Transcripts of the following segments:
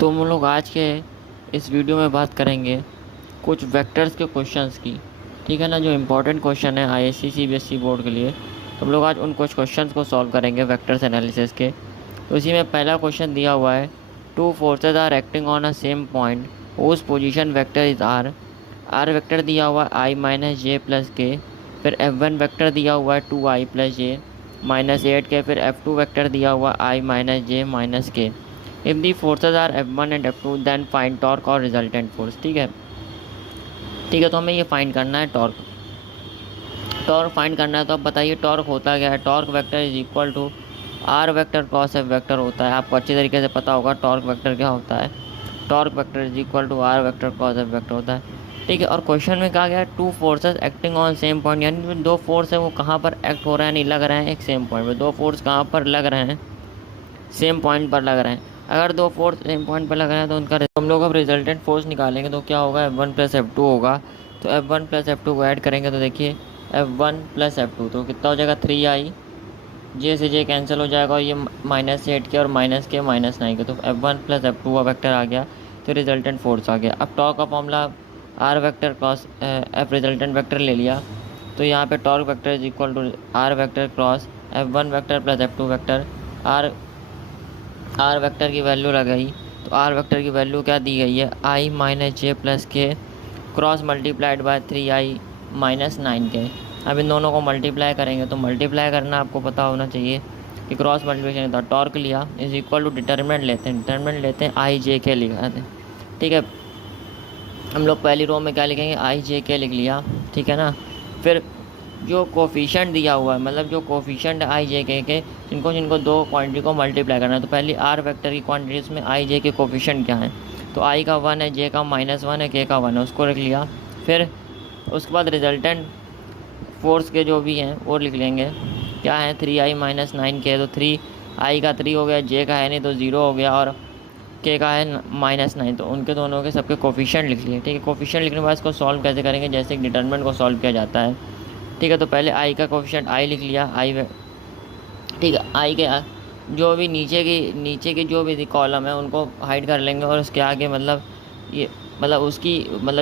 तो हम लोग आज के इस वीडियो में बात करेंगे कुछ वेक्टर्स के क्वेश्चंस की। ठीक है ना, जो इम्पोर्टेंट क्वेश्चन है आईएससी सीबीएसई बोर्ड के लिए, तो हम लोग आज उन कुछ क्वेश्चंस को सॉल्व करेंगे वेक्टर्स एनालिसिस के। तो इसी में पहला क्वेश्चन दिया हुआ है, two forces are acting on a same point whose position vector is r. R vector दिया हुआ है आई माइनस जे प्लस के, फिर F1 वेक्टर दिया हुआ है 2i प्लस जे माइनस 8 के, फिर F2 वेक्टर दिया हुआ i minus j minus k. If the forces are F1 and F2 then find torque और रिजल्टेंट फोर्स। ठीक है, तो हमें ये फाइंड करना है टॉर्क फाइंड करना है। तो अब बताइए टॉर्क होता क्या है। Torque vector is equal to r vector cross F vector होता है। आपको अच्छी तरीके से पता होगा टॉर्क वेक्टर क्या होता है। Torque vector is equal to r vector cross F vector होता है। ठीक है, और क्वेश्चन में कहा गया two forces acting on same point, यानी दो फोर्स है वो कहाँ पर एक्ट हो रहे हैं, नहीं लग रहे हैं एक सेम पॉइंट पर। दो फोर्स कहाँ पर लग रहे हैं, सेम पॉइंट पर लग रहे हैं। अगर दो फोर्स सेम पॉइंट पर लग रहे हैं तो उनका हम लोग अब रिजल्टेंट फोर्स निकालेंगे तो क्या होगा, F1 प्लस F2 होगा। तो F1 प्लस F2 को ऐड करेंगे तो देखिए F1 प्लस F2 तो कितना हो जाएगा 3i, जे से जे कैंसिल हो जाएगा और ये माइनस 8 के और माइनस के माइनस 9 के, तो F1 प्लस F2 का वेक्टर आ गया, तो रिजल्टेंट फोर्स आ गया। अब टॉर्क का formula r vector cross F resultant vector ले लिया, तो यहाँ पे torque vector is equal to r vector cross F1 vector plus F2 vector. R vector की वैल्यू लगाई तो आर वेक्टर की वैल्यू क्या दी गई है, आई माइनस जे प्लस के cross multiplied by 3i minus 9 के। अब इन दोनों को मल्टीप्लाई करेंगे तो मल्टीप्लाई करना आपको पता होना चाहिए कि क्रॉस मल्टीप्लिकेशन था। टॉर्क लिया इज इक्वल टू डिटर्मिनेंट लेते हैं आई जे के लिखाते हैं। ठीक है, हम लोग पहली रो में क्या लिखेंगे, आई जे के लिख लिया। ठीक है ना, फिर जो कोफिशेंट दिया हुआ है, मतलब जो कोफिशेंट आई जे के जिनको दो क्वांटिटी को मल्टीप्लाई करना है, तो पहले आर वेक्टर की क्वांटिटी उसमें आई जे के कोफिशेंट क्या है, तो आई का 1 है, जे का -1 है, के का 1 है, उसको रख लिया। फिर उसके बाद रिजल्टेंट फोर्स के जो भी हैं वो लिख लेंगे, क्या है 3i माइनस 9 के, तो 3i का 3 हो गया, जे का है नहीं तो 0 हो गया, और के का है -9, तो उनके दोनों के सबके कोफिशेंट लिख लिए। ठीक है, कोफिशेंट लिखने के बाद इसको सॉल्व कैसे करेंगे, जैसे एक डिटर्मिनेंट को सॉल्व किया जाता है। ठीक है, तो पहले आई का कोफिशेंट आई लिख लिया, ठीक है, आई के जो भी नीचे की जो भी कॉलम है उनको हाइड कर लेंगे, और उसके आगे मतलब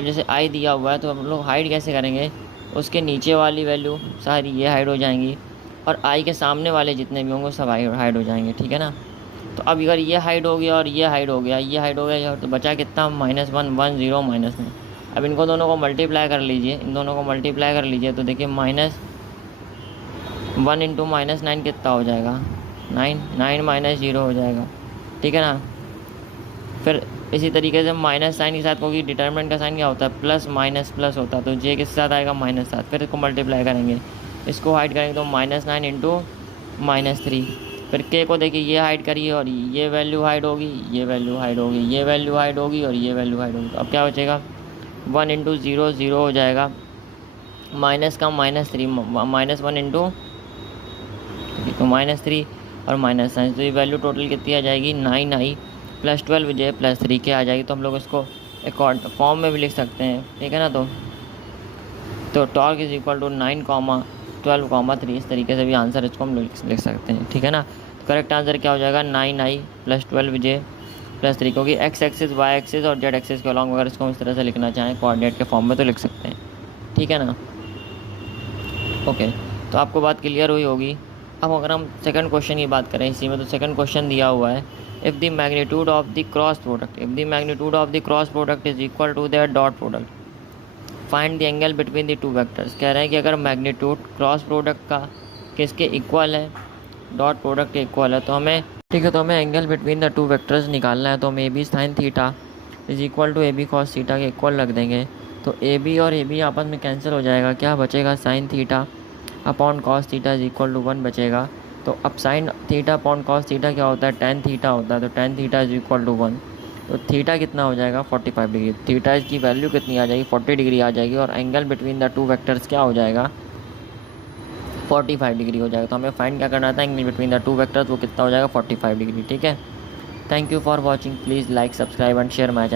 जैसे आई दिया हुआ है तो हम लोग हाइड कैसे करेंगे, उसके नीचे वाली वैल्यू सारी ये हाइड हो जाएंगी, और आई के सामने वाले जितने भी होंगे सब हाइड हो जाएंगे। ठीक है ना, तो अब अगर ये हाइड हो गया और ये हाइड हो गया तो बचा कितना -1 1 0 -9। अब इनको दोनों को मल्टीप्लाई कर लीजिए, तो देखिए -1 इंटू -9 कितना हो जाएगा, 9 माइनस 0 हो जाएगा। ठीक है ना, फिर इसी तरीके से माइनस साइन के साथ, क्योंकि डिटर्मिनेंट का साइन क्या होता है प्लस माइनस प्लस होता है, तो जे के साथ आएगा -7, फिर इसको मल्टीप्लाई करेंगे, इसको हाइड करेंगे तो -9 इंटू -3। फिर के को देखिए ये हाइड करिए और ये वैल्यू हाइड होगी, ये वैल्यू हाइड होगी, ये वैल्यू हाइड होगी और ये वैल्यू हाइड होगी। तो अब क्या बचेगा, 1 इंटू 0 0 हो जाएगा, माइनस का -3 -1 इंटू तो -3 और -9, तो ये वैल्यू टोटल कितनी आ जाएगी 9i प्लस 12 जे प्लस 3 के आ जाएगी। तो हम लोग इसको एक फॉर्म में भी लिख सकते हैं। ठीक है ना, तो टॉर्क इज इक्वल टू 9, 12, 3, इस तरीके से भी आंसर इसको हम लिख सकते हैं। ठीक है ना, तो करेक्ट आंसर क्या हो जाएगा 9i प्लस 12 जे प्लस 3, क्योंकि एक्स एक्सिस वाई एक्सिस और जेड एक्सिस के अलॉन्ग अगर इसको हम इस तरह से लिखना चाहें कोऑर्डिनेट के फॉर्म में तो लिख सकते हैं। ठीक है ना, ओके, तो आपको बात क्लियर हुई होगी। अब अगर हम सेकंड क्वेश्चन की बात करें इसी में, तो सेकंड क्वेश्चन दिया हुआ है, if the magnitude of the cross product is equal to their dot product, find the angle between the two vectors. कह रहे हैं कि अगर मैग्नीट्यूड क्रॉस प्रोडक्ट का किसके इक्वल है, डॉट प्रोडक्ट के इक्वल है, तो हमें angle between the two vectors निकालना है। तो हम a b sine theta is equal to a b cos theta के इक्वल रख देंगे, तो ए बी और ए बी आपस में कैंसिल हो जाएगा, क्या बचेगा sine theta upon cos theta is equal to 1 बचेगा। तो अब sine theta upon cos theta क्या होता है, टेन थीटा होता है, तो tan theta is equal to 1, तो थीटा कितना हो जाएगा 45 डिग्री। थीटा की वैल्यू कितनी आ जाएगी 40 डिग्री आ जाएगी, और angle between the two vectors क्या हो जाएगा 45 डिग्री हो जाएगा। तो हमें फाइंड क्या करना था, angle between the two vectors वो कितना हो जाएगा 45 डिग्री। ठीक है, thank you for watching, please like subscribe and share my channel.